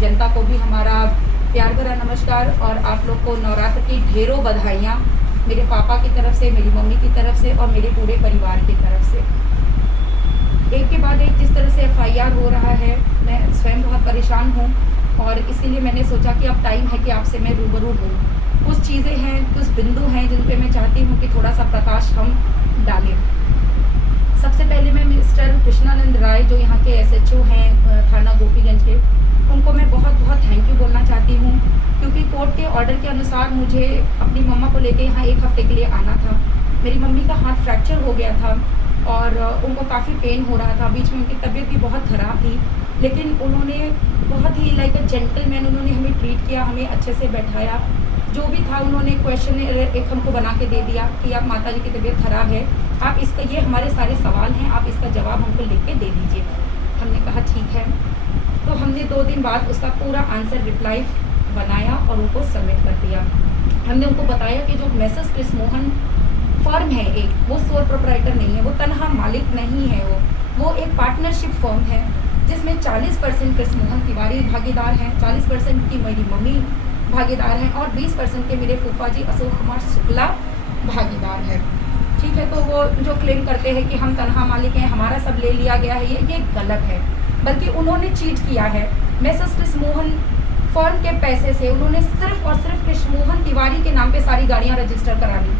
जनता को भी हमारा प्यार भरा नमस्कार और आप लोग को नवरात्र की ढेरों बधाइयाँ मेरे पापा की तरफ से, मेरी मम्मी की तरफ से और मेरे पूरे परिवार की तरफ से। एक के बाद एक जिस तरह से FIR हो रहा है, मैं स्वयं बहुत परेशान हूँ और इसीलिए मैंने सोचा कि अब टाइम है कि आपसे मैं रूबरू हूँ। कुछ चीज़ें हैं, कुछ बिंदु हैं जिन पे मैं चाहती हूँ कि थोड़ा सा प्रकाश हम डालें। सबसे पहले मैं मिस्टर कृष्णानंद राय जो यहाँ के SHO हैं थाना गोपीगंज के, उनको मैं बहुत बहुत थैंक यू बोलना चाहती हूँ, क्योंकि कोर्ट के ऑर्डर के अनुसार मुझे अपनी मम्मा को लेके यहाँ 1 हफ्ते के लिए आना था। मेरी मम्मी का हाथ फ्रैक्चर हो गया था और उनको काफ़ी पेन हो रहा था, बीच में उनकी तबीयत भी बहुत ख़राब थी, लेकिन उन्होंने बहुत ही लाइक अ जेंटलमैन उन्होंने हमें ट्रीट किया, हमें अच्छे से बैठाया। जो भी था उन्होंने क्वेश्चन एक हमको बना के दे दिया कि आप माता जी की तबीयत ख़राब है, आप इसका ये हमारे सारे सवाल हैं, आप इसका जवाब हमको लिख के दे दीजिए। हमने कहा ठीक है। तो हमने 2 दिन बाद उसका पूरा आंसर रिप्लाई बनाया और उनको सबमिट कर दिया। हमने उनको बताया कि जो मैसेज क्रिस मोहन फर्म है एक, वो सोल प्रोप्राइटर नहीं है, वो तनहा मालिक नहीं है, वो एक पार्टनरशिप फर्म है जिसमें 40% क्रिस मोहन तिवारी भागीदार हैं, 40% की मेरी मम्मी भागीदार हैं और 20% के मेरे फूफा जी अशोक कुमार शुक्ला भागीदार हैं। ठीक है, तो वो जो क्लेम करते हैं कि हम तनहा मालिक हैं, हमारा सब ले लिया गया है, ये गलत है। बल्कि उन्होंने चीट किया है। मैसेज क्रिस मोहन फर्म के पैसे से उन्होंने सिर्फ और सिर्फ कृष मोहन तिवारी के नाम पे सारी गाड़ियाँ रजिस्टर करा ली।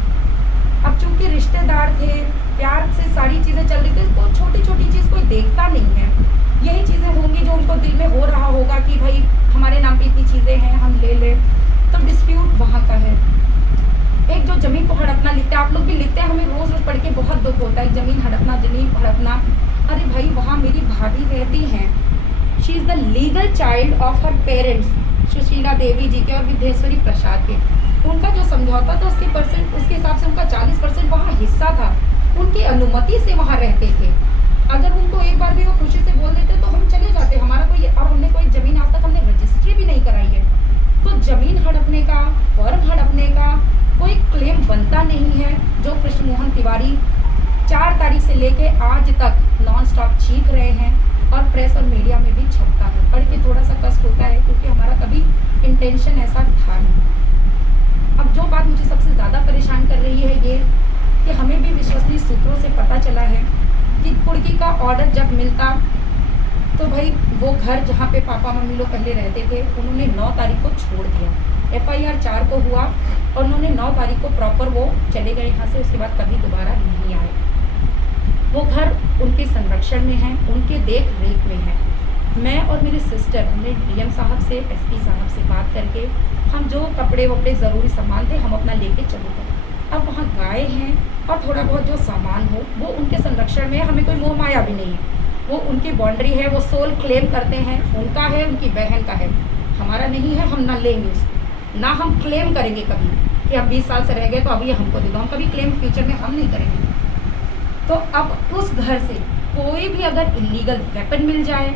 अब चूंकि रिश्तेदार थे, प्यार से सारी चीज़ें चल रही थी, तो छोटी छोटी चीज़ कोई देखता नहीं है। यही चीज़ें होंगी जो उनको दिल में हो रहा होगा कि भाई हमारे नाम पे इतनी चीज़ें हैं, हम ले लें। तो डिस्प्यूट वहाँ का है। एक जो ज़मीन को हड़पना लिखते हैं, आप लोग भी लिखते हैं, हमें रोज़ रोज़ पढ़ के बहुत दुख होता है, ज़मीन हड़पना। अरे भाई, वहाँ मेरी भाभी रहती हैं, she is the legal child of her parents, Sushila Devi ji के और विद्येश्वरी प्रसाद के। उनका जो समझौता था उसके हिसाब से उनका 40% वहाँ हिस्सा था, उनकी अनुमति से वहाँ रहते थे। अगर उनको एक बार भी वो खुशी से बोल देते तो हम चले जाते, हमारा कोई, और हमने कोई ज़मीन आज तक हमने रजिस्ट्री भी नहीं कराई है। तो ज़मीन हड़पने का, फर्म हड़पने का कोई क्लेम बनता नहीं है। जो कृष्ण मोहन तिवारी 4 तारीख से लेके आज तक नॉन स्टॉप चीख रहे हैं और प्रेस और मीडिया में भी छपता है, पढ़ के थोड़ा सा कष्ट होता है, क्योंकि हमारा कभी इंटेंशन ऐसा था नहीं। अब जो बात मुझे सबसे ज़्यादा परेशान कर रही है ये कि हमें भी विश्वसनीय सूत्रों से पता चला है कि कुर्की का ऑर्डर जब मिलता तो भाई वो घर जहाँ पे पापा मम्मी लोग पहले रहते थे, उन्होंने 9 तारीख को छोड़ दिया। FIR 4 को हुआ और उन्होंने 9 तारीख को प्रॉपर वो चले गए यहाँ से, उसके बाद कभी दोबारा नहीं आए। वो घर उनके संरक्षण में है, उनके देख रेख में है। मैं और मेरे सिस्टर हमने DM साहब से, SP साहब से बात करके हम जो कपड़े वपड़े ज़रूरी सामान थे हम अपना लेके चले गए। अब वहाँ गाय हैं और थोड़ा बहुत जो सामान हो वो उनके संरक्षण में है, हमें कोई मोह माया भी नहीं है। वो उनकी बाउंड्री है, वो सोल क्लेम करते हैं, उनका है, उनकी बहन का है, हमारा नहीं है, हम ना लेंगे उसको, ना हम क्लेम करेंगे कभी कि हम 20 साल से रह गए तो अब ये हमको दे दो, हम कभी क्लेम फ्यूचर में हम नहीं करेंगे। तो अब उस घर से कोई भी अगर इलीगल वेपन मिल जाए,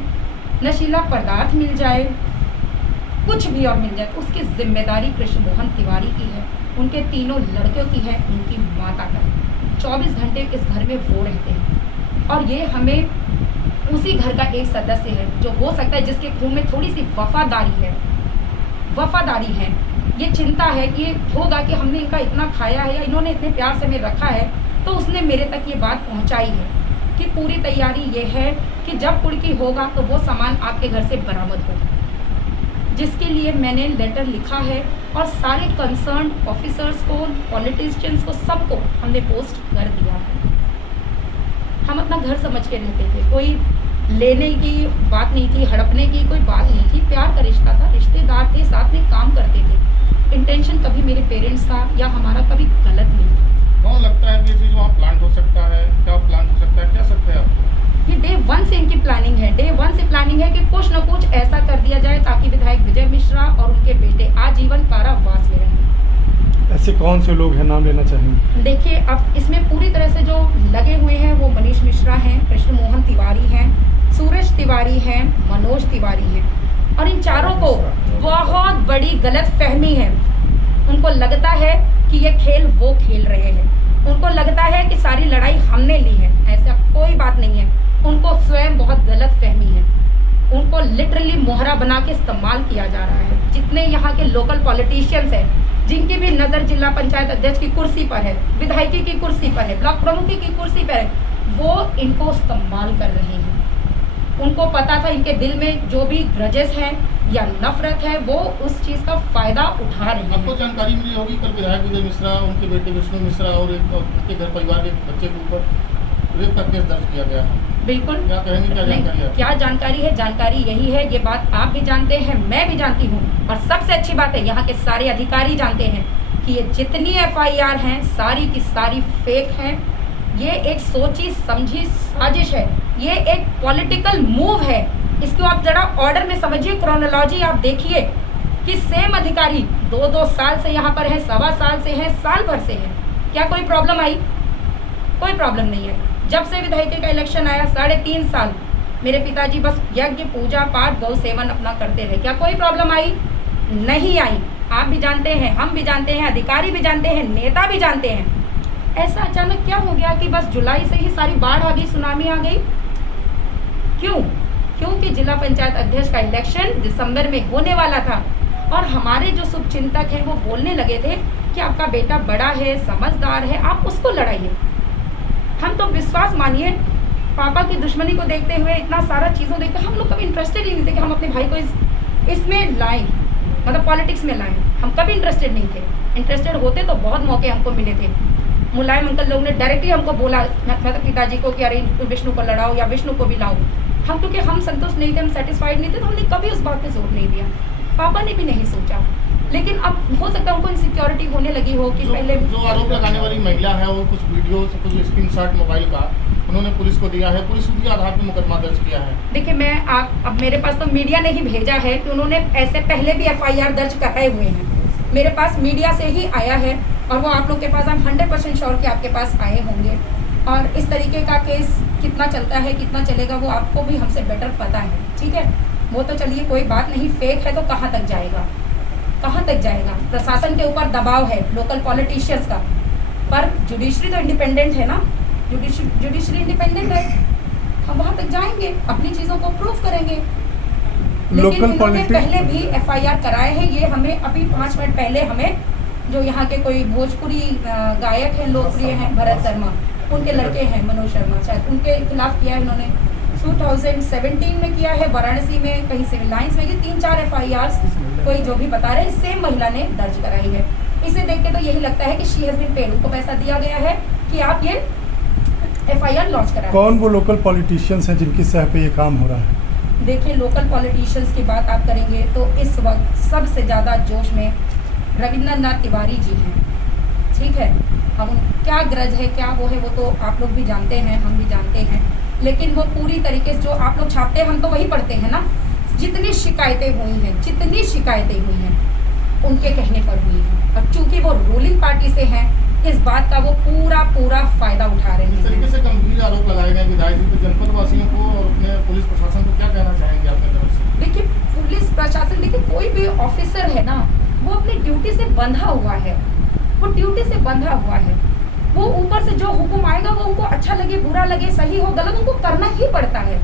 नशीला पदार्थ मिल जाए, कुछ भी और मिल जाए, तो उसकी जिम्मेदारी कृष्ण मोहन तिवारी की है, उनके 3 लड़कियों की है, उनकी माता का। 24 घंटे इस घर में वो रहते हैं और ये हमें उसी घर का एक सदस्य है जो हो सकता है जिसके खून में थोड़ी सी वफादारी है। ये चिंता है कि होगा कि हमने इनका इतना खाया है या इन्होंने इतने प्यार से हमें रखा है, तो उसने मेरे तक ये बात पहुंचाई है कि पूरी तैयारी ये है कि जब कुर्की होगा तो वो सामान आपके घर से बरामद होगा, जिसके लिए मैंने लेटर लिखा है और सारे कंसर्न ऑफिसर्स को, पॉलिटिशियंस को, सबको हमने पोस्ट कर दिया है। हम अपना घर समझ के रहते थे, कोई लेने की बात नहीं थी, हड़पने की कोई बात नहीं थी, प्यार का रिश्ता था, रिश्तेदार थे, साथ में काम करते थे। इंटेंशन कभी मेरे पेरेंट्स का या हमारा कभी गलत नहीं था। कौन लगता है कि ये चीज़ वहाँ प्लान हो सकता है, क्या प्लान हो सकता है, क्या सकते हैं आपको? ये डे 1 से इनकी प्लानिंग है, डे 1 से प्लानिंग है कि कुछ न कुछ ऐसा कर दिया जाए ताकि विधायक विजय मिश्रा और उनके बेटे आजीवन कारावास में रहें। ऐसे कौन से लोग हैं, नाम लेना चाहेंगे? देखिए, अब इसमें पूरी तरह से जो लगे हुए हैं वो मनीष मिश्रा हैं, कृष्ण मोहन तिवारी हैं, सूरज तिवारी हैं, मनोज तिवारी हैं, और इन चारों को बहुत बड़ी गलत फहमी है। उनको लगता है कि ये खेल वो खेल रहे हैं, उनको लगता है कि सारी लड़ाई हमने ली है, ऐसा कोई बात नहीं है। उनको स्वयं बहुत गलत फहमी है। उनको लिटरली मोहरा बना के इस्तेमाल किया जा रहा है। जितने यहाँ के लोकल पॉलिटिशियंस हैं, जिनकी भी नज़र जिला पंचायत अध्यक्ष की कुर्सी पर है, विधायकी की कुर्सी पर है, ब्लॉक प्रमुखी की कुर्सी पर है, वो इनको इस्तेमाल कर रहे हैं। उनको पता था इनके दिल में जो भी ग्रजेस हैं या नफरत है, वो उस चीज़ का फ़ायदा उठा रहे हैं। आपको जानकारी मिली होगी कल विधायक विजय मिश्रा, उनके बेटे विष्णु मिश्रा और उनके घर परिवार के बच्चे के ऊपर रेप का केस दर्ज किया गया है। बिल्कुल। क्या कहेंगे, क्या जानकारी है? क्या जानकारी है? जानकारी यही है, ये बात आप भी जानते हैं, मैं भी जानती हूँ, और सबसे अच्छी बात है यहाँ के सारे अधिकारी जानते हैं कि ये जितनी FIR हैं सारी की सारी फेक हैं। ये एक सोची समझी साजिश है, ये एक पॉलिटिकल मूव है। इसको आप जरा ऑर्डर में समझिए, क्रोनोलॉजी आप देखिए कि सेम अधिकारी 2-2 साल से यहाँ पर है, 1.25 साल से है, साल भर से है। क्या कोई प्रॉब्लम आई? कोई प्रॉब्लम नहीं है। जब से विधायकी का इलेक्शन आया 3.5 साल मेरे पिताजी बस यज्ञ पूजा पाठ गौ सेवन अपना करते रहे। क्या कोई प्रॉब्लम आई? नहीं आई। आप भी जानते हैं, हम भी जानते हैं, अधिकारी भी जानते हैं, नेता भी जानते हैं। ऐसा अचानक क्या हो गया कि बस जुलाई से ही सारी बाढ़ आ गई, सुनामी आ गई? क्यों? क्योंकि जिला पंचायत अध्यक्ष का इलेक्शन दिसंबर में होने वाला था और हमारे जो शुभचिंतक हैं वो बोलने लगे थे कि आपका बेटा बड़ा है, समझदार है, आप उसको लड़ाइए। हम तो विश्वास मानिए, पापा की दुश्मनी को देखते हुए, इतना सारा चीज़ों देखते, हम लोग कभी इंटरेस्टेड ही नहीं थे कि हम अपने भाई को इसमें लाएं, मतलब पॉलिटिक्स में लाएं। हम कभी इंटरेस्टेड नहीं थे। इंटरेस्टेड होते तो बहुत मौके हमको मिले थे। मुलायम अंकल लोग ने डायरेक्टली हमको बोला, मतलब पिताजी को, कि अरे विष्णु को लड़ाओ या विष्णु को भी लाओ। हम क्योंकि हम संतुष्ट नहीं थे, हम सेटिस्फाइड नहीं थे, तो हमने कभी उस बात पे जोर नहीं दिया। पापा ने भी नहीं सोचा। लेकिन अब हो सकता है उनको इनसिक्योरिटी होने लगी हो कि पहले जो आरोप लगाने वाली महिला है वो कुछ वीडियो, कुछ स्क्रीनशॉट मोबाइल का उन्होंने पुलिस को दिया है, पुलिस उसी आधार पर मुकदमा दर्ज किया है। देखिए, अब मेरे पास तो मीडिया ने ही भेजा है कि उन्होंने ऐसे पहले भी FIR दर्ज कराए हुए हैं। मेरे पास मीडिया से ही आया है और वो आप लोग के पास, हम 100% श्योर कि आपके पास आए होंगे। और इस तरीके का केस कितना चलता है, कितना चलेगा, वो आपको भी हमसे बेटर पता है, ठीक है। वो तो चलिए कोई बात नहीं, फेक है तो कहाँ तक जाएगा, कहाँ तक जाएगा? प्रशासन के ऊपर दबाव है, लोकल पॉलिटिशियंस का, पर जुडिशरी तो इंडिपेंडेंट है ना, जुडिशरी इंडिपेंडेंट है। हम वहाँ तक जाएंगे, अपनी चीज़ों को प्रूव करेंगे। लेकिन इन्होंने पहले भी FIR कराए हैं। ये हमें अभी 5 मिनट पहले हमें जो यहाँ के कोई भोजपुरी गायक हैं, लोकप्रिय हैं, भरत शर्मा, उनके लड़के हैं मनोज शर्मा, शायद उनके खिलाफ किया है इन्होंने। 2017 में किया है, वाराणसी में कहीं सिविल लाइन्स में, 3-4 FIRs कोई जो भी बता रहे हैं, सेम महिला ने दर्ज कराई है। इसे देख के तो यही लगता है कि शी हैज़ बीन पेड, उनको पैसा दिया गया है कि आप ये FIR लॉन्च कराएं। कौन वो लोकल पॉलिटिशियंस हैं जिनकी सह पे ये काम हो रहा है? देखिए, लोकल पॉलिटिशियंस की बात आप करेंगे तो इस वक्त सबसे ज़्यादा जोश में रविंद्रनाथ तिवारी जी हैं, ठीक है। अब क्या ग्रज है, क्या वो है, वो तो आप लोग भी जानते हैं, हम भी जानते हैं। लेकिन वो पूरी तरीके से जो आप लोग छापते हैं, हम तो वही पढ़ते हैं ना। जितनी शिकायतें हुई हैं उनके कहने पर हुई हैं, और चूंकि वो रूलिंग पार्टी से हैं, इस बात का वो पूरा फ़ायदा उठा रहे हैं। इस तरीके से गंभीर आरोप लगाए गए विधायक जी, तो जनपद वासियों को और अपने पुलिस प्रशासन को क्या कहना चाहेंगे आपकी तरफ से? देखिए, पुलिस प्रशासन, देखिए कोई भी ऑफिसर है ना, वो अपनी ड्यूटी से बंधा हुआ है, वो ड्यूटी से बंधा हुआ है। वो ऊपर से जो हुक्म आएगा वो उनको अच्छा लगे, बुरा लगे, सही हो गलत, उनको करना ही पड़ता है,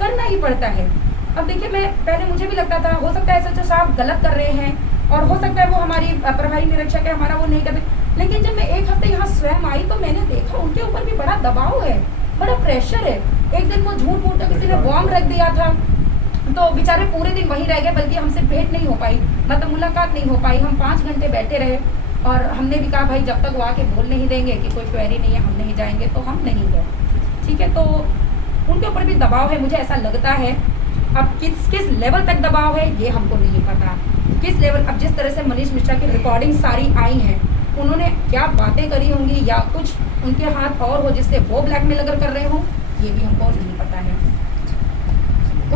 करना ही पड़ता है। अब देखिए, मैं पहले मुझे भी लगता था हो सकता है SHO साहब गलत कर रहे हैं, और हो सकता है वो हमारी प्रभारी निरीक्षक है, हमारा वो नहीं करते। लेकिन जब मैं 1 हफ्ते यहाँ स्वयं आई तो मैंने देखा उनके ऊपर भी बड़ा दबाव है, बड़ा प्रेशर है। एक दिन वो झूठ मूठ कर किसी ने बॉम्ब रख दिया था, तो बेचारे पूरे दिन वहीं रह गए, बल्कि हमसे भेंट नहीं हो पाई, मतलब मुलाकात नहीं हो पाई। हम 5 घंटे बैठे रहे और हमने भी कहा भाई जब तक वो आके बोल नहीं देंगे कि कोई क्वेरी नहीं है, हम नहीं जाएंगे, तो हम नहीं गए, ठीक है। तो उनके ऊपर भी दबाव है, मुझे ऐसा लगता है। अब किस लेवल तक दबाव है ये हमको नहीं पता, किस लेवल। अब जिस तरह से मनीष मिश्रा की रिकॉर्डिंग सारी आई हैं, उन्होंने क्या बातें करी होंगी या कुछ उनके हाथ और हो जिससे वो ब्लैकमेल अगर कर रहे हो, ये भी हमको नहीं पता है।